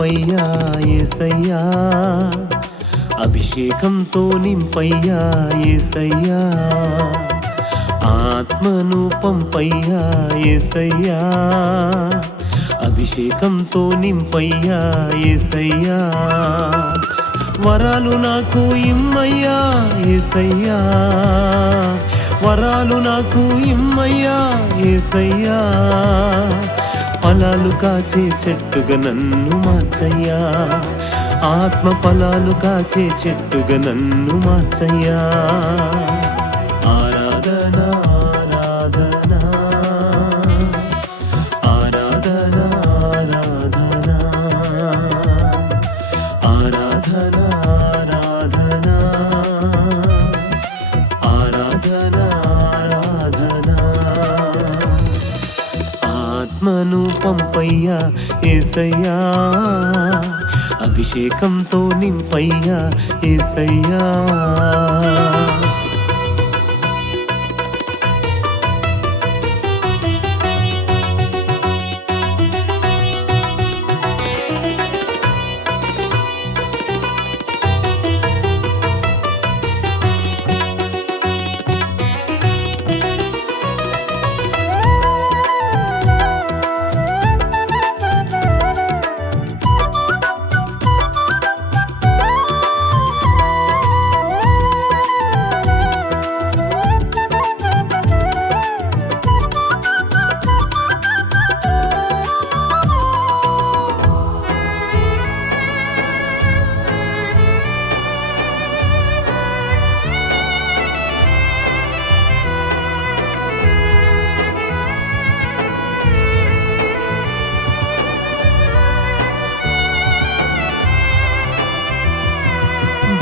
పంపయ్యా యేసయ్యా, అభిషేకంతో నింపయ్యా యేసయ్యా, ఆత్మను పంపయ్యా యేసయ్యా, అభిషేకంతో నింపయ్యా యేసయ్యా, వరాలు నాకు ఇమ్మయ్యా యేసయ్యా, వరాలు నాకు ఇమ్మయ్యా యేసయ్యా, ఫలాలు కాచే చెట్టుగా నన్ను మార్చయ్యా, ఆత్మ ఫలాలు కాచే చెట్టుగా నన్ను మార్చయ్యా. ఆరాధన ఆరాధన ఆరాధన ఆరాధన ఆరాధన ఆరాధన ఆరాధన, ఆత్మను పంపయ్యా యేసయ్యా, అభిషేకంతో నింపయ్యా యేసయ్యా.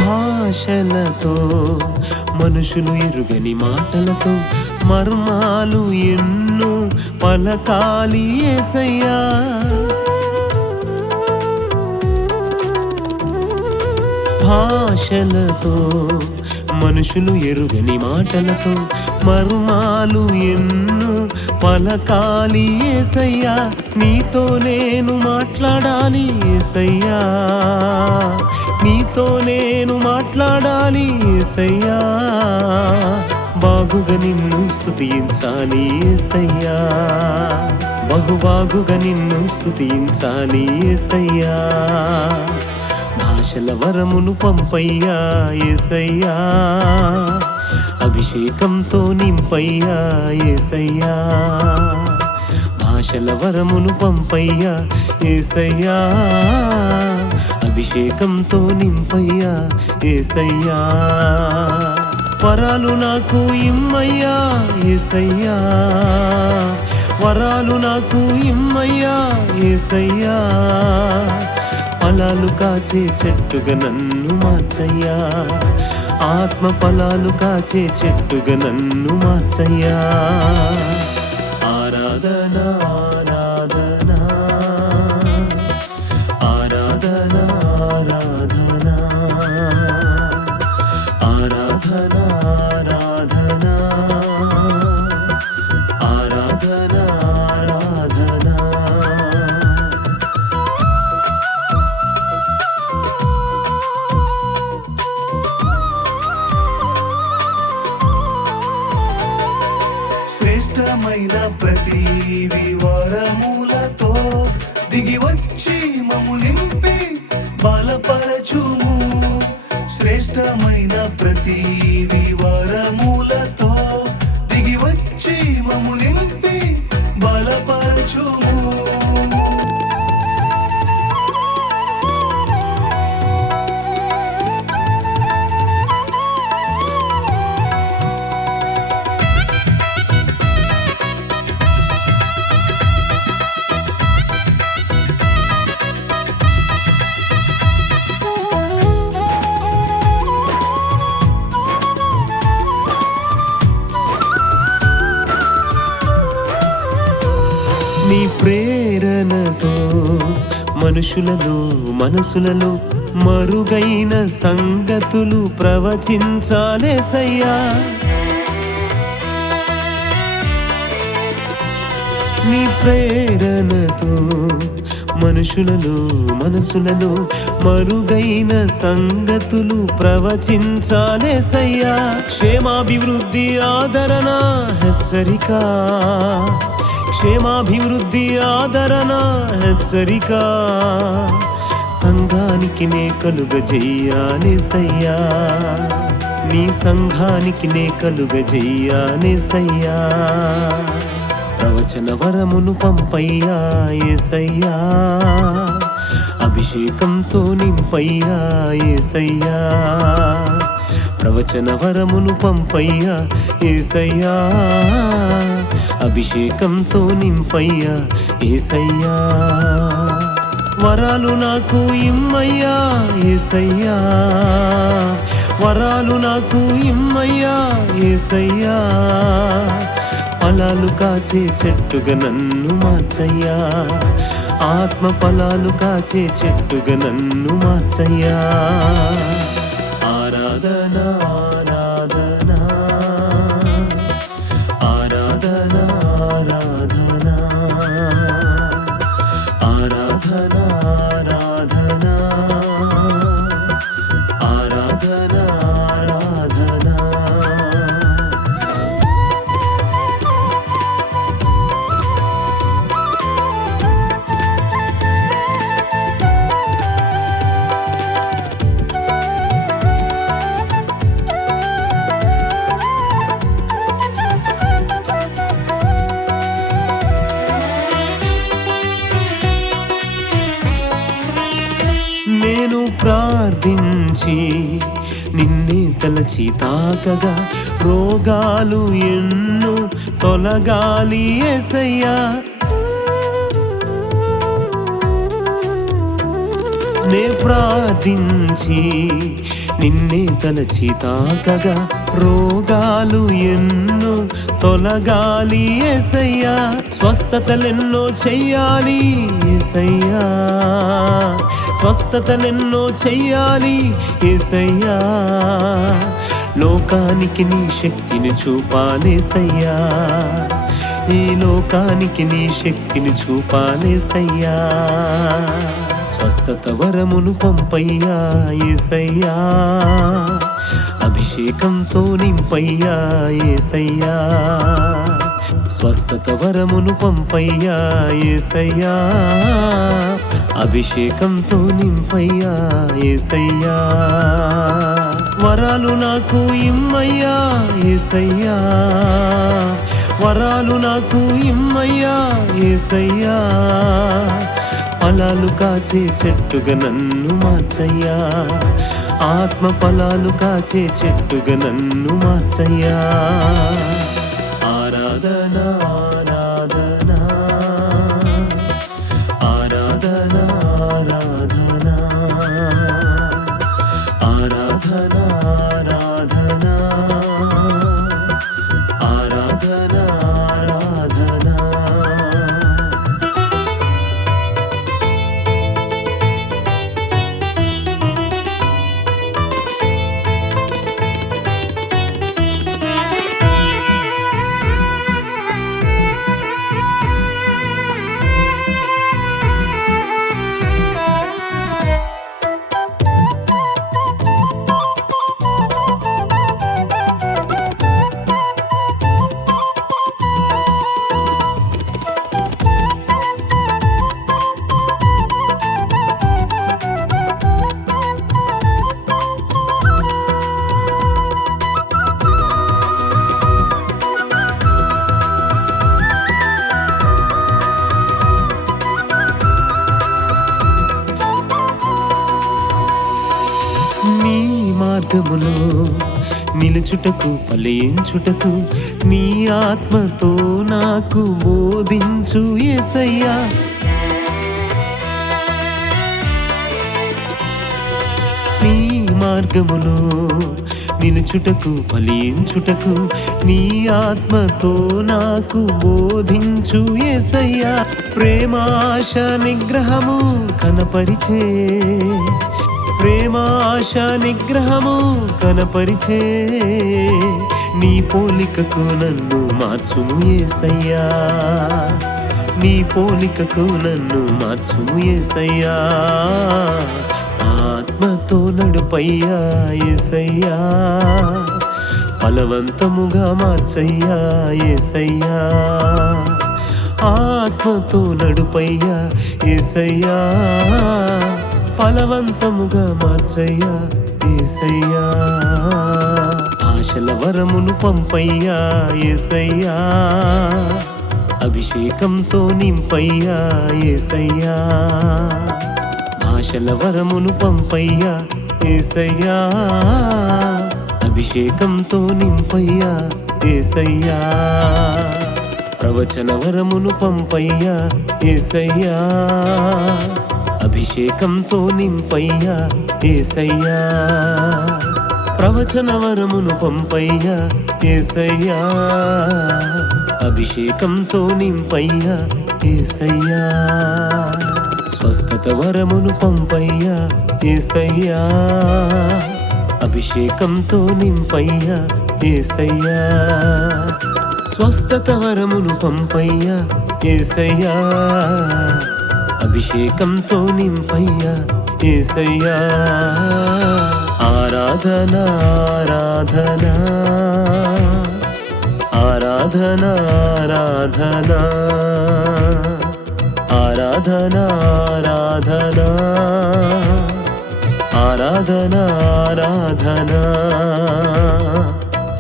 భాషలతో మనుషులు ఎరుగని మాటలతో మర్మాలు ఎన్నో పలకాలి యేసయ్యా, భాషలతో మనుషులు ఎరుగని మాటలతో మర్మాలు ఎన్నో పలకాలి యేసయ్యా, నీతో నేను మాట్లాడాలి యేసయ్యా, నీతో నేను మాట్లాడాలి యేసయ్యా, బాగుగా నిన్ను స్తుతించాలి యేసయ్యా, బహుబాగుగా నిన్ను స్తుతించాలి యేసయ్యా, భాషల వరమును పంపయ్యా యేసయ్యా, అభిషేకంతో నింపయ్యా యేసయ్యా, భాషల వరమును పంపయ్యా యేసయ్యా, అభిషేకంతో నింపయ్యా యేసయ్యా, వరాలు నాకు ఇమ్మయ్యా యేసయ్యా, వరాలు నాకు ఇమ్మయ్యా యేసయ్యా, ఫలాలు కాచే చెట్టుగా నన్ను మార్చయ్యా, ఆత్మ ఫలాలు కాచే చెట్టుగా నన్ను మార్చయ్యా. ఆరాధన ఆరాధన ఆరాధన ఆరాధన ఆరాధన ఆరాధన ఆరాధన ఆరాధన. శ్రేష్టమైన ప్రతి వివరములతో దిగి వచ్చి మమ్ము నింపి బలపరచుము, శ్రేష్టమైన ప్రతి వివరములతో దిగి వచ్చి మమ్ము నింపి బలపరచుము. నీ ప్రేరణతో మనుషులలో మనసులలో మరుగైన సంగతులు ప్రవచించాలేసయ్యా, నీ ప్రేరణతో మనుషులలో మనసులలో మరుగైన సంగతులు ప్రవచించాలేసయ్యా. క్షేమాభివృద్ధి ఆదరణ హెచ్చరిక, క్షేమాభివృద్ధి ఆదరణ హెచ్చరిక సంఘానికి నే కలుగజేయాలేసయ్యా. నీ సంఘానికి నే కలుగజేయాలేసయ్యా. ప్రవచన వరమును పంపయ్యా యేసయ్యా, అభిషేకంతో నింపయ్యా యేసయ్యా. ప్రవచన వరమును పంపయ్యా యేసయ్యా, అభిషేకంతో నింపయ్యా యేసయ్యా. వరాలు నాకు ఇమ్మయ్యా యేసయ్యా, వరాలు నాకు ఇమ్మయ్యా యేసయ్యా. ఫలాలు కాచే చెట్టుగా నన్ను మార్చయ్యా, ఆత్మ ఫలాలు కాచే చెట్టుగా నన్ను మార్చయ్యా. ఆరాధన ఆరాధన ఆరాధన ఆరాధన ఆరాధన ఆరాధన ఆరాధన ఆరాధన. నేను ప్రార్థించి నిన్నే తలచి తాకగా రోగాలు ఎన్నో తొలగాలి యేసయ్యా. నే ప్రార్థించి నిన్నే తలచి తాకగా రోగాలు ఎన్నో తొలగాలి యేసయ్యా. స్వస్థతలెన్నో చెయ్యాలి యేసయ్యా, స్వస్థతలెన్నో చెయ్యాలి యేసయ్యా. లోకానికి నీ శక్తిని చూపాలేసయ్యా, ఈ లోకానికి నీ శక్తిని చూపాలేసయ్యా. స్వస్థత వరమును పంపయ్యా యేసయ్యా, అభిషేకంతో నింపయ్యా యేసయ్యా. స్వస్థత వరమును పంపయ్యా యేసయ్యా, అభిషేకంతో నింపయ్యా యేసయ్యా. వరాలు నాకు ఇమ్మయ్యా యేసయ్యా, వరాలు నాకు ఇమ్మయ్యా యేసయ్యా. ఫలాలు కాచే చెట్టుగా నన్ను మార్చయ్యా, ఆత్మ ఫలాలు కాచే చెట్టుగా నన్ను మార్చయ్యా. ఆరాధన ఆరాధన ఆరాధన ఆరాధన ఆరాధన ఆరాధన ఆరాధన ఆరాధన. నీ మార్గములో నిలుచుటకు ఫలించుటకు నీ ఆత్మతో నాకు బోధించు యేసయ్యా. నీ మార్గములో నిలుచుటకు ఫలించుటకు నీ ఆత్మతో నాకు బోధించు యేసయ్యా. ప్రేమాశ నిగ్రహము కనపరిచే, ప్రేమాశ నిగ్రహము కనపరిచే నీ పోలికకు నన్ను మార్చుము యేసయ్యా. నీ పోలికకు నన్ను మార్చు యేసయ్యా, ఆత్మతో నడుపయ్యా యేసయ్యా, బలవంతముగా మార్చయ్యా యేసయ్యా, ఆత్మతో నడుపయ్యా యేసయ్యా, బలవంతముగా మార్చయ్యా యేసయ్యా, ఆశల వరమును పంపయ్యా యేసయ్యా, అభిషేకంతో నింపయ్యా యేసయ్యా, ఆశల వరమును పంపయ్యా యేసయ్యా, అభిషేకంతో నింపయ్యా యేసయ్యా, ప్రవచన వరమును పంపయ్యా యేసయ్యా, అభిషేకంతో నింపయ్యా యేసయ్యా, ప్రవచన వరమును పంపయ్యా యేసయ్యా, అభిషేకంతో నింపయ్యా యేసయ్యా, స్వస్థత వరమును పంపయ్యా యేసయ్యా, అభిషేకంతో నింపయ్యా యేసయ్యా, స్వస్థత వరమును పంపయ్యా యేసయ్యా, అభిషేకంతో నింపయ్యా యేసయ్యా, ఆరాధన ఆరాధన ఆరాధన ఆరాధన ఆరాధన ఆరాధన ఆరాధన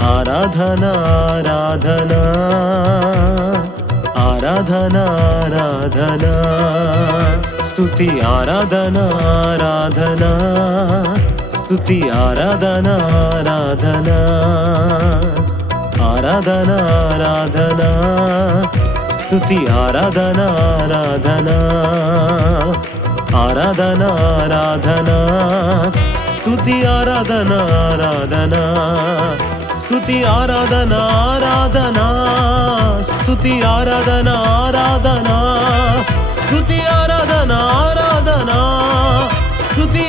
ఆరాధన ఆరాధన ఆరాధన ఆరాధన స్తుతి ఆరాధన ఆరాధన స్తుతి ఆరాధన ఆరాధన ఆరాధన ఆరాధన స్తుతి ఆరాధన ఆరాధన ఆరాధన ఆరాధన స్తుతి ఆరాధన ఆరాధన స్తుతి ఆరాధన ఆరాధన స్తుతి ఆరాధన ఆరాధన స్తుతి ఆరాధన ఆరాధన స్తుతి